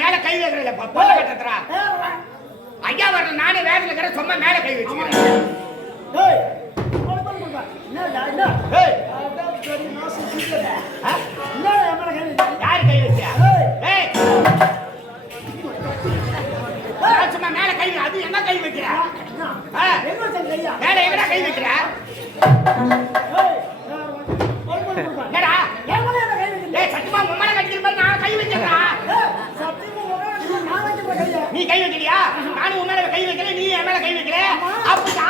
மேல கை வைக்கிறல பொண்ணை கட்டத்துறா ஐயா வர நானே வேதனை இருக்கிற சும்மா மேல கை வச்சுக்கிறேன். யாரு கை வச்சியா நான் சும்மா மேல கை. அது என்ன கை வைக்கிற? மேல எங்கடா கை வைக்கிற? கை வைக்கிறியா நானும் உன் மேல கை வைக்கிறேன் நீ என் மேல கை வைக்கிற அப்படியா?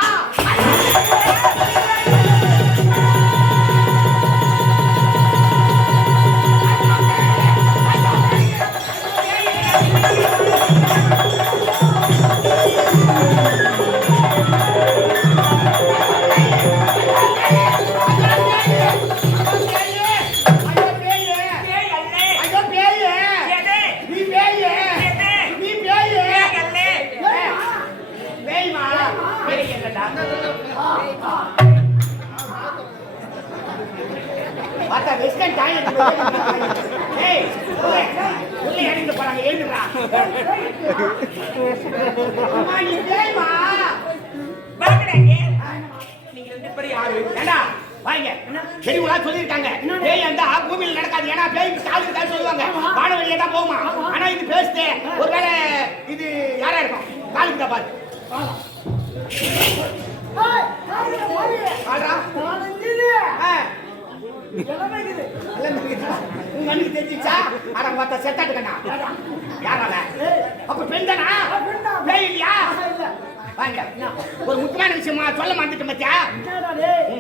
வாங்க. பெரியவங்களா சொல்லியிருக்காங்க. பேய் அந்த பூமியில் நடக்காது. ஏன்னா பேய்க்கு கால் இருக்காது சொல்லுவாங்க. வான வழியா தான் போகுமா? ஆனா இது பேசுதே. ஒருவேளை இது யாரா இருக்கும்? காலுக்கு தான் பாரு. தெரிஞ்சிச்சா அட பார்த்தா செத்தாட்டு கண்ணா. யாரால அப்ப பெண் தானா. பேய் இல்லையா? இல்ல. வாங்க. ஒரு முக்கியமான விஷயமா சொல்ல மாட்டேன் மத்தியா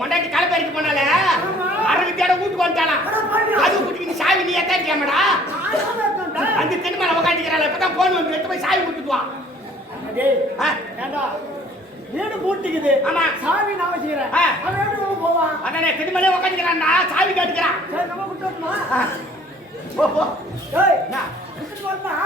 உன் மண்டாட்டி கலப்பெருக்கு போனால ஆமா. அரை தேட வீட்டுக்கு வந்துட்டாலாம். அது வீட்டுக்கு நீ சாவி நீ ஆசாம இருக்கேன்டா அந்த தென்மலை உக்காந்துக்கிறாள் இப்பதான் போன் வந்து எடுத்து போய் சாவி கொடுத்துட்டு வா டேய் ஆ, ஏண்டா வீடு பூட்டிக்குது ஆமா. சாவி நான் ஆ. அவன் போவான் அதானே தென்மலை உக்காந்துக்கிறான்டா சாவி கேட்டுக்கிறான் நம்ம விட்டுமா ஆ, போ, போ. டேய் என்ன? விட்டுட்டு வரமா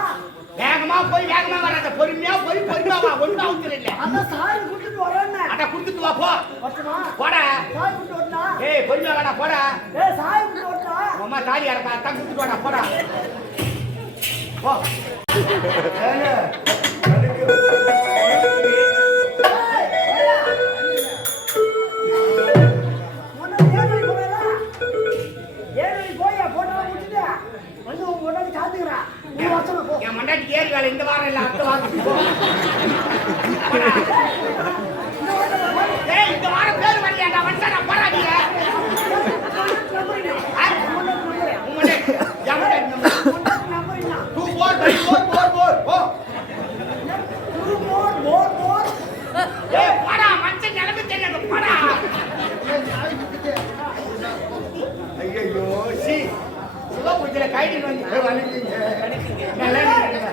வேகமா போய் வேகமா வராத பொறுமையா போய் பொறுமையா வா. அவுத்துற இல்ல. அதான் சாவி விட்டுட்டு வரேன்னு. அட கொடுத்துட்டு வா போ. வரட்டுமா போடா. சாவி விட்டு வரட்டா? ஏய் பொறுமையா வாடா போடா. ஏய் விட்டு வரட்டா? உன் அம்மா தாலி இறக்கா தான் கொடுத்துட்டு வாடா போடா. போ. முன்ன வேலை இந்த வாரம் இல்ல அடுத்த வாரம் இந்த வாரம் பேர் வரலையாடா வந்துட்டா போடா நீ ஆ? உன் மண்டாட்டி என் மண்டாட்டி number. Two four five four four four. போ. ஏய், போடா, மனுஷன் நிலைமை தெரியாது, போடா. ஐயையோ, சீ. சிவபூஜையில கைதின்னு வந்து, ஏய், வணங்கிங்க. நல்லா இருக்கீங்க.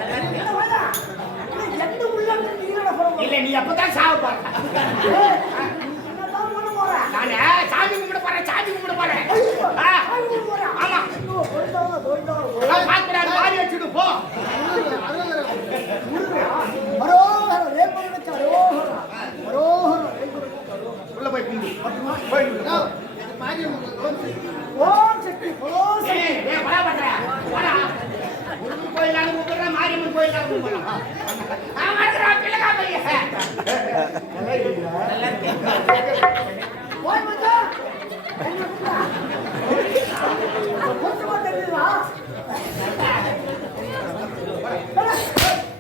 இல்ல நீ அப்பதான் சாவ போற நானு சாமி கும்பிட போறேன் சாமி கும்பிட போறேன் ஆ, ஆமா நான் பார்க்க கூடாது மாறி வச்சுடு போ உள்ள போய் கும்பிடு போய் கும்பிடு. ஏய், ஏய், பரா பண்ற. போடா. முருகன் கோயிலாலும் கும்பிடுறேன், மாரியம்மன் கோயிலாலும் கும்பிடுறேன். ஆ, வந்துடுறா, பிள்ளைக்கா பையன்.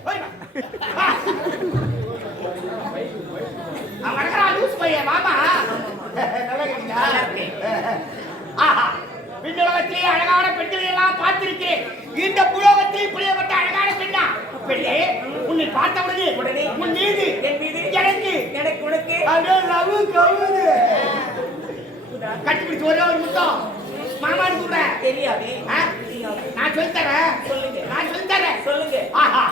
போய் வா. ஆ. அவன் வடக்கறா, லூசு பையன், வாமா. நல்லா இருக்கீங்களா? ஆஹா. விண்ணுலகத்திலே அழகான பெண்களை எல்லாம் பார்த்திருக்கிறேன் இந்த புலோகத்தில் இப்படியப்பட்ட அழகான பெண்ணா பெண்ணே உன்னை பார்த்த உடனே உன் மீது என் மீது எனக்கு எனக்கு உனக்கு அதே லவ் கவுது கட்டிப்பிடிச்சு ஒரே ஒரு முத்தம் மாமான்னு கூட தெரியாதே நான் சொல்லி தரேன் சொல்லுங்க. நான் சொல்லி தரேன் சொல்லுங்க ஆஹா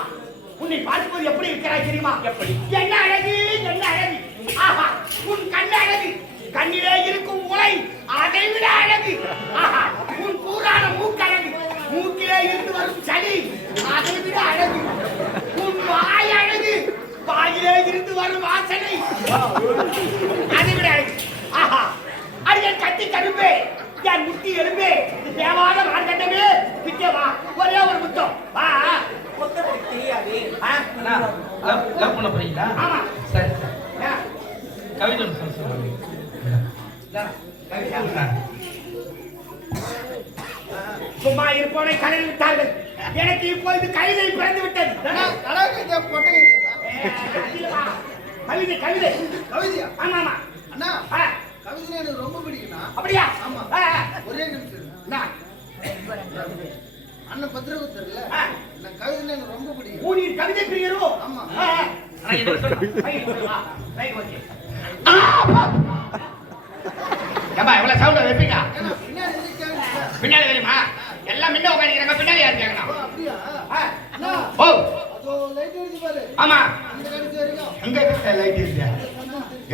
உன்னை பார்க்கும்போது எப்படி இருக்கிறாய் தெரியுமா எப்படி என்ன அழகு என்ன அழகு ஆஹா உன் கண் அழகு கண்ணிலே இருக்கும் உலை அதை விட அழகு உன் பூரான மூக்கழகு. மூக்கிலே இருந்து வரும் சளி அதை விட அழகு. உன் வாய் அழகு. வாயிலே இருந்து வரும் வாசனை அதை விட அழகு. ஆஹா அது என் கத்தி கரும்பே. என் முட்டி எலும்பே தேவாத மார்க்கண்டமே. கிட்டே வா ஒரே ஒரு முத்தம். வா முத்தம் ஆ? லவ் பண்ண போறீங்களா? ஆமா. சரி. கவிதை. சும்மா இருப்பவனை கலறி விட்டார்கள் எனக்கு இப்பொழுது கவிதை பிறந்து விட்டது. கவிதை கவிதை கவிதையா ஆமா ஆமா அண்ணா கவிதை எனக்கு ரொம்ப பிடிக்கும்ண்ணா அப்படியா ஆமா. ஒரே நிமிஷம்? அண்ணன் பத்திரகுத்தர்ல ஆ. எனக்கு கவிதை எனக்கு ரொம்ப பிடிக்கும் கவிதை பிரியரோ ஆமா. ஏம்பா, sound அ வைப்பீங்க? பின்னாடி தெரியுமா? எல்லாம் முன்ன உட்காந்துக்கிறாங்க பின்னாடி யார். அண்ணா ஓ ஆமா. எங்க இருக்க? லைட் இருக்கு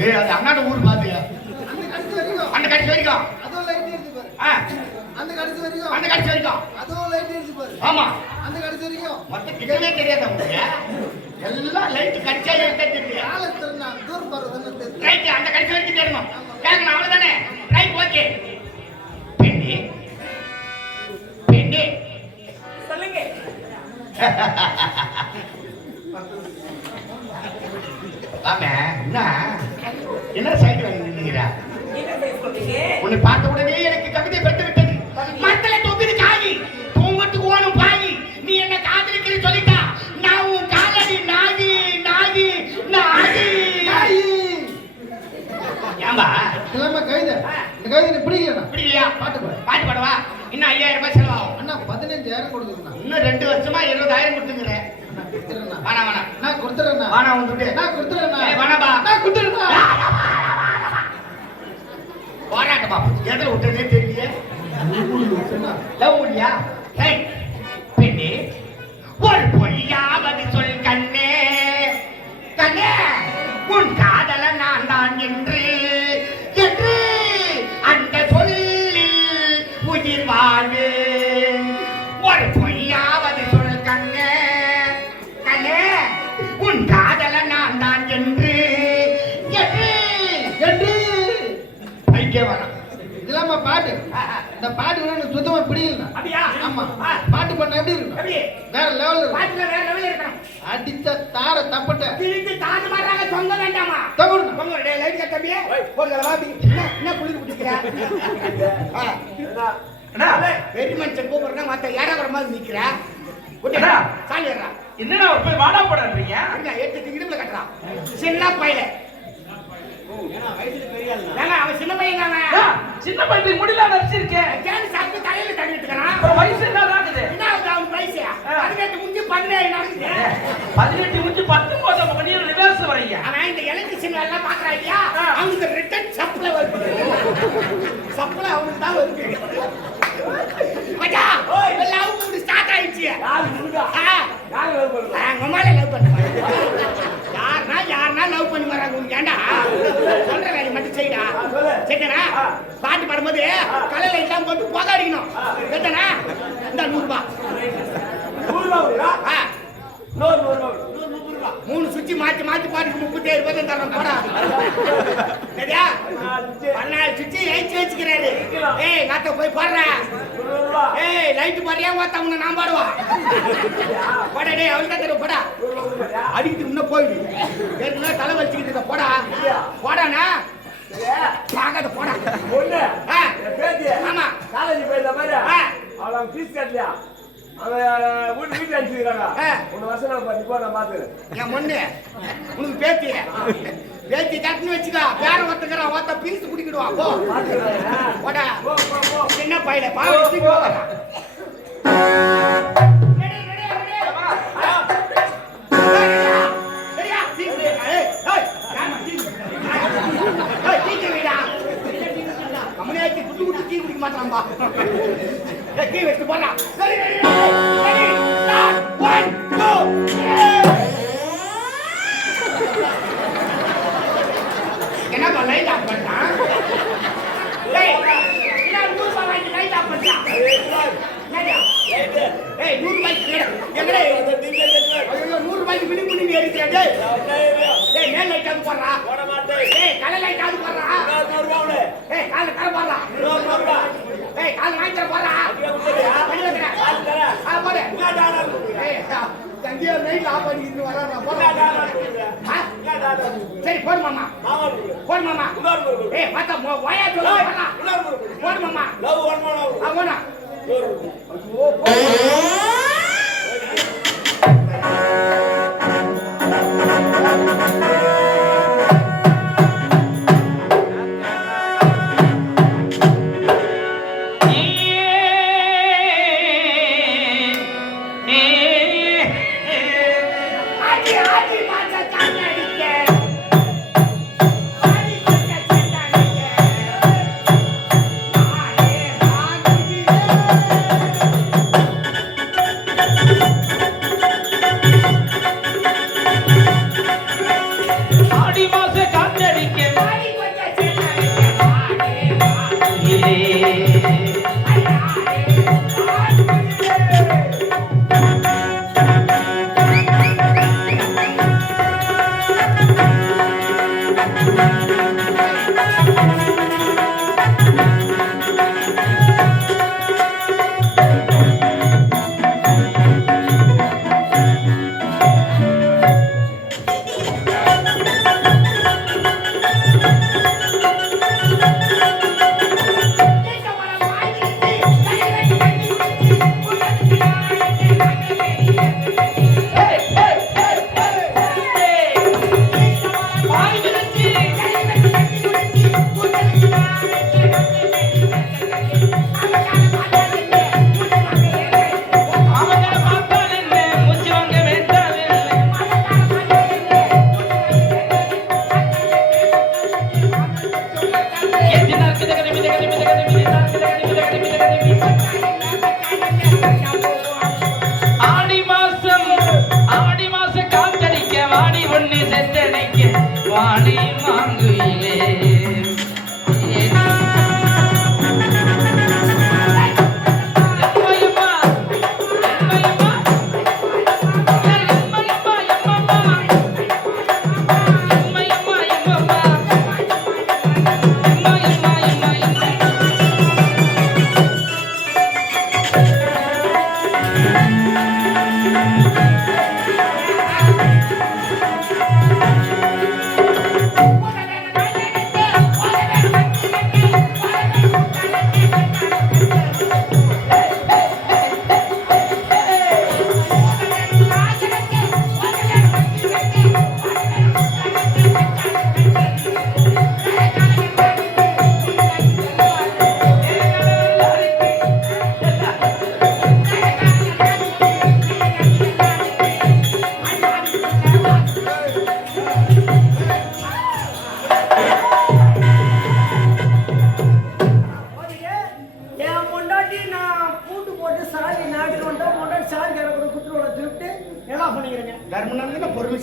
ஏய் அது அண்ணாட ஊர் பாத்தியா? அந்த கடைசி வரைக்கும். அந்த கடைசி வரைக்கும். அந்த கடைசி வரைக்கும். அந்த கடைசி வரைக்கும். அதோ லைட் எடுத்து பாரு. ஆமா. அந்த கடைசி வரைக்கும். மொத்த கிட்டவே தெரியாத எல்லாம் லைட் கடிச்சா எடுத்தா தெரியும் காலத்துல நான் தூர் போறதுன்னு ரைட் அந்த கடைசி வரைக்கும் தேடணும் கேட்கணும் அவ்வளவுதானே? ரைட் ஓகே பெண்ணே. பெண்ணே. சொல்லுங்க. ஆமா என்ன? என்ன சைடு வாங்கி நின்னுகிறா உன்னை பார்த்த உடனே கவிதை பிடிக்கலண்ணா பிடிக்கலையா? பாட்டு பாடு. பாட்டு பாடவா? இன்னும் ஐயாயிரம் ரூபாய் செலவாகும். அண்ணா பதினஞ்சாயிரம் கொடுக்குறேண்ணா இன்னும் ரெண்டு வருஷமா இருபதாயிரம் கொடுத்துறேண்ணா வேணாம் வேணாம் நான் கொடுத்துறேண்ணா வேணாம் வந்துட்டு நான் கொடுத்துறேண்ணா ஏய், வேணாம்பா. நான் கொடுத்துறேண்ணா போராட்டமா? எதில் விட்டதே தெரியல லவ் முடியா ஹேய் பெண்ணே ஒரு பொய்யாவது சொல் கண்ணே எனக்கு சுத்தமா பிடிக்கல அப்படியா? ஆமா. பாட்டு பண்ண எப்படி எப்படி? வேற லெவல்ல பாட்டுல வேற லெவல்ல இருக்கணும். அடித்த தார தப்பட்ட. திருட்டு தாண்டு மாறாங்க தொங்க வேண்டாமா? தவறு தொங்க டேய் லைட் கட்ட தம்பி போடுங்க வாபி என்ன என்ன குளிர் குடிக்கிற அண்ணா. பெரிய மனுஷன் கூப்பிடுறா மத்த ஏடாகிற மாதிரி நிக்கிற? அண்ணா. சாலி ஏறா என்னடா போய் வாடா போடான்றீங்க அங்க எட்டு இடுப்புல கட்டுறான். சின்ன பையல. ஏங்க அவன் சின்ன பையன் அவன் சின்ன பையன் முடியல நடிச்சிருக்கேன் கேள்வி சாப்பிட்டு தலையில தள்ளிட்டு இருக்கிறான் அப்புறம் வயசு என்ன ஆகுது? என்ன ஆகுது அவன் வயசு? பதினெட்டு முடிஞ்சு பதினேழு நடக்குது பதினெட்டு முடிஞ்சு பத்தொன்பது நம்ம பண்ணி ரிவர்ஸ் வரீங்க அவன் இந்த எலக்ட்ரிஷன் எல்லாம் பாக்குறான் இல்லையா? ஆ. அவனுக்கு ரிட்டர்ன் சப்ளை வருது. சப்ளை அவனுக்கு தான் வருது. மச்சா லவ் மூடு ஸ்டார்ட் ஆயிடுச்சு. ஆ. ஆ, உங்க அம்மால லவ் யாருனா யாருனா லவ் பண்ணி வராங்க ஏண்டா? சொல்ற வேலையை மட்டும் செய்டா. சரிதானா பாட்டு பாடும்போது கலையில எல்லாம் போட்டு புகை அடிக்கணும். சரிதானா இந்த நூறு ரூபாய் ஆ. மூணு சுத்தி மாத்தி மாத்தி பாட்டுக்கு முப்பத்தேழு ரூபாய் தரோம் போடா. சரியா? பதினாலு சுத்தி ஏச்சு வச்சுக்கிறாரு ஏய் நாத்த போய் போடுற. ஏய் லைட் பாரியா ஓத்த உன்னை நான் பாடுவா. போடா டேய் அவன் தான் போடா. அடிக்கிட்டு முன்ன போயிடு ஏற்கனவே தலை வச்சுக்கிட்டு இருக்க போடா. போடானா? பார்க்காத போடா. ஆ, ஆமா. காலேஜ் போயிருந்த மாதிரி. அவன் ஃபீஸ் கட்டலையா? வீட்டுல அனுப்பிச்சிருக்காங்க ஆ. உன்னை வருஷம் நான் பண்ணி போ நான் பாத்துக்கிறேன். என் பொண்ணு உனக்கு பேத்தி. பேத்தி கட்டுன்னு வச்சுக்கா. பேர ஒத்துக்கிறான் ஒத்த பீஸ் குடிக்கிடுவா. போ. போ சின்ன பையல பாவ என்ன லைட் ஆஃப் பண்ணான் நூறு ஏய் ரூபாய்க்கு மினி ஏறிட்டியா? டேய். டேய் மேல் லைட் ஆஃப் போடுறா. போட மாட்டேன். ஏய் கலை லைட் ஆஃப் போடுறா நூறு ரூபா விடு. ஏய் கால தர போடுறா நூறு ரூபா ஏய் கால வாங்கி தர போடுறா கொடுத்துறியா? பண்ணி வைக்கிறேன் காசு தரேன். ஆ போடு என்ன டாலர் கொடுக்குற? ஏய் கண்டியா மெயில் ஆஃப் பண்ணிக்கிட்டு வரான் ஆ? சரி போடு மாமா. போடு மாமா. ஏய் பார்த்தா மோ- வாயா சொல்ல போடு மாமா. ஆ போடா ஆடி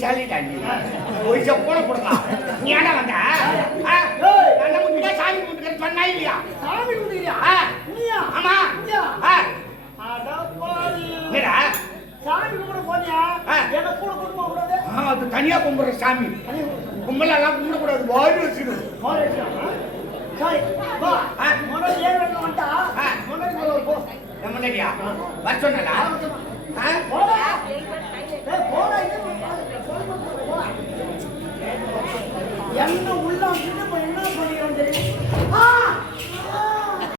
நீ ஒரு செப்போட கொடுக்கலாம் நீ ஏன்டா வந்த? நம்ம சாமி கும்பிட்டுக்கிற சொன்னா இல்லையா? சாமி கும்பிடுறியா? ஆமா. என்னடா? சாமி கும்பிட போனியா. என்ன கூட போக கூடாது? ஆ, அது தனியா கும்பிடுற சாமி. கும்பலெல்லாம் கும்பிடக்கூடாது. வாரி வச்சிடும் கால் வச்சியா? சரி வா. முதல்ல ஏழு வந்துட்டா? ஆ. முதல்ல போ. நம்ம நடியா வர சொன்னடா. ஆ? போடா.